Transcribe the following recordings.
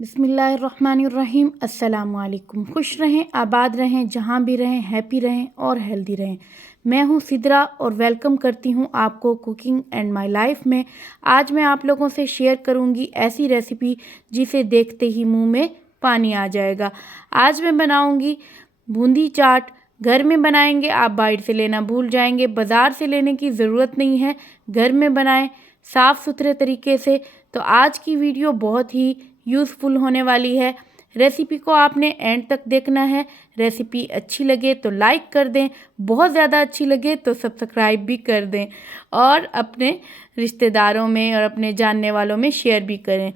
बिस्मिल्लाहिर्रहमानिर्रहीम। अस्सलामुअलैकुम। खुश रहें, आबाद रहें, जहाँ भी रहें, हैप्पी रहें और हेल्दी रहें। मैं हूँ सिद्रा और वेलकम करती हूँ आपको कुकिंग एंड माय लाइफ में। आज मैं आप लोगों से शेयर करूँगी ऐसी रेसिपी जिसे देखते ही मुंह में पानी आ जाएगा। आज मैं बनाऊँगी बूंदी चाट। घर में बनाएंगे, आप बाहर से लेना भूल जाएंगे। बाज़ार से लेने की ज़रूरत नहीं है, घर में बनाएं साफ़ सुथरे तरीके से। तो आज की वीडियो बहुत ही यूज़फुल होने वाली है। रेसिपी को आपने एंड तक देखना है। रेसिपी अच्छी लगे तो लाइक कर दें, बहुत ज़्यादा अच्छी लगे तो सब्सक्राइब भी कर दें और अपने रिश्तेदारों में और अपने जानने वालों में शेयर भी करें।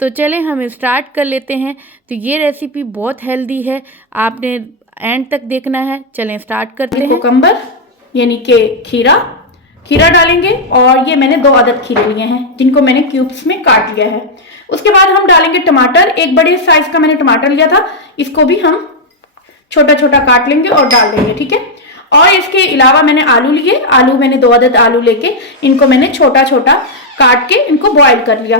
तो चलें हम स्टार्ट कर लेते हैं। तो ये रेसिपी बहुत हेल्दी है, आपने एंड तक देखना है। चलें स्टार्ट करते हैं। कोकम्बर यानी कि खीरा डालेंगे और ये मैंने 2 अदद खीरे लिए हैं जिनको मैंने क्यूब्स में काट लिया है। उसके बाद हम डालेंगे टमाटर। एक बड़े साइज का मैंने टमाटर लिया था, इसको भी हम छोटा छोटा काट लेंगे और डाल देंगे, ठीक है। और इसके अलावा मैंने आलू लिए। आलू मैंने 2 अदद आलू लेके इनको मैंने छोटा छोटा काट के इनको बॉईल कर लिया।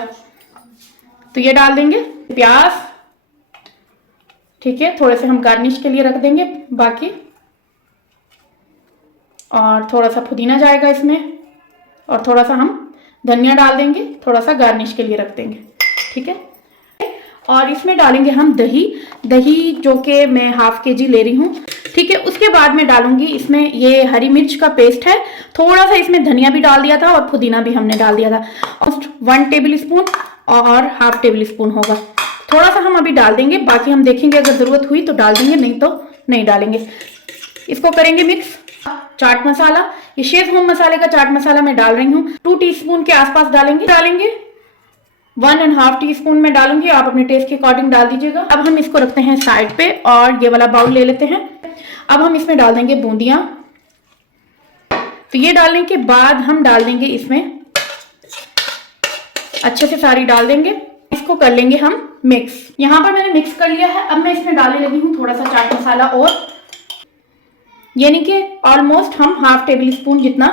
तो ये डाल देंगे। प्याज, ठीक है, थोड़े से हम गार्निश के लिए रख देंगे बाकी। और थोड़ा सा पुदीना जाएगा इसमें और थोड़ा सा हम धनिया डाल देंगे, थोड़ा सा गार्निश के लिए रख देंगे, ठीक है। और इसमें डालेंगे हम दही जो कि मैं ½ kg ले रही हूँ, ठीक है। उसके बाद मैं डालूंगी इसमें ये हरी मिर्च का पेस्ट है, थोड़ा सा इसमें धनिया भी डाल दिया था और पुदीना भी हमने डाल दिया था। और 1 टेबल स्पून और ½ टेबल स्पून होगा। थोड़ा सा हम अभी डाल देंगे, बाकी हम देखेंगे अगर ज़रूरत हुई तो डाल देंगे, नहीं तो नहीं डालेंगे। इसको करेंगे मिक्स। चाट मसाला, ये शेफ होम मसाले का चाट मसाला मैं डाल रही हूँ, 2 टीस्पून के आसपास डालेंगे 1½ टीस्पून में डालूंगी, आप अपने टेस्ट के अकॉर्डिंग डाल दीजिएगा। अब हम इसको रखते हैं साइड पे और ये वाला बाउल ले लेते हैं। अब हम इसमें डाल देंगे बूंदियां। तो ये डालने के बाद हम डाल देंगे इसमें अच्छे से सारी डाल देंगे। इसको कर लेंगे हम मिक्स। यहाँ पर मैंने मिक्स कर लिया है। अब मैं इसमें डालने लगी हूँ थोड़ा सा चाट मसाला और, यानी कि ऑलमोस्ट हम ½ टेबल स्पून जितना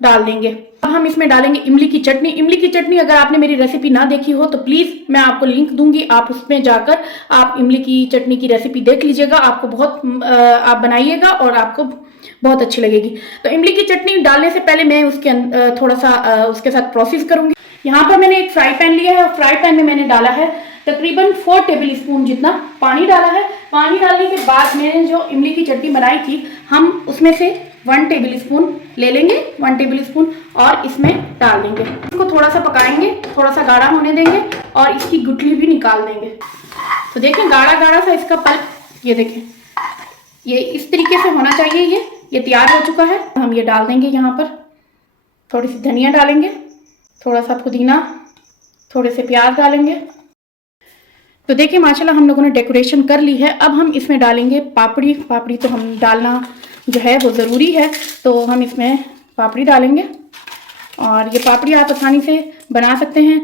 डाल देंगे। अब हम इसमें डालेंगे इमली की चटनी। इमली की चटनी अगर आपने मेरी रेसिपी ना देखी हो तो प्लीज़ मैं आपको लिंक दूंगी, आप उसमें जाकर आप इमली की चटनी की रेसिपी देख लीजिएगा। आपको बहुत आप बनाइएगा और आपको बहुत अच्छी लगेगी। तो इमली की चटनी डालने से पहले मैं उसके थोड़ा सा उसके साथ प्रोसेस करूंगी। यहाँ पर मैंने एक फ्राई पैन लिया है और फ्राई पैन में मैंने डाला है तकरीबन 4 टेबल स्पून जितना पानी डाला है। पानी डालने के बाद मैंने जो इमली की चटनी बनाई थी, हम उसमें से 1 टेबल स्पून ले लेंगे, 1 टेबल स्पून, और इसमें डाल देंगे। इसको थोड़ा सा पकाएंगे, थोड़ा सा गाढ़ा होने देंगे और इसकी गुठली भी निकाल देंगे। तो देखें गाढ़ा गाढ़ा सा इसका पल्प, ये देखें, ये इस तरीके से होना चाहिए। ये तैयार हो चुका है। हम ये डाल देंगे। यहाँ पर थोड़ी सी धनिया डालेंगे, थोड़ा सा पुदीना, थोड़े से प्याज डालेंगे। तो देखिए माशाल्लाह हम लोगों ने डेकोरेशन कर ली है। अब हम इसमें डालेंगे पापड़ी। पापड़ी तो हम डालना जो है वो ज़रूरी है, तो हम इसमें पापड़ी डालेंगे। और ये पापड़ी आप आसानी से बना सकते हैं।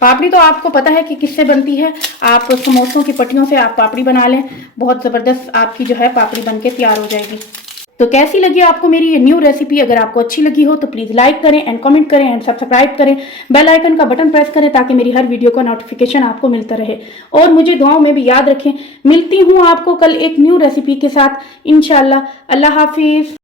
पापड़ी तो आपको पता है कि किससे बनती है, आप समोसों की पट्टियों से आप पापड़ी बना लें, बहुत ज़बरदस्त आपकी जो है पापड़ी बन के तैयार हो जाएगी। तो कैसी लगी आपको मेरी ये न्यू रेसिपी? अगर आपको अच्छी लगी हो तो प्लीज़ लाइक करें एंड कमेंट करें एंड सब्सक्राइब करें। बेल आइकन का बटन प्रेस करें ताकि मेरी हर वीडियो का नोटिफिकेशन आपको मिलता रहे। और मुझे दुआओं में भी याद रखें। मिलती हूँ आपको कल एक न्यू रेसिपी के साथ इंशाल्लाह। अल्लाह हाफिज़।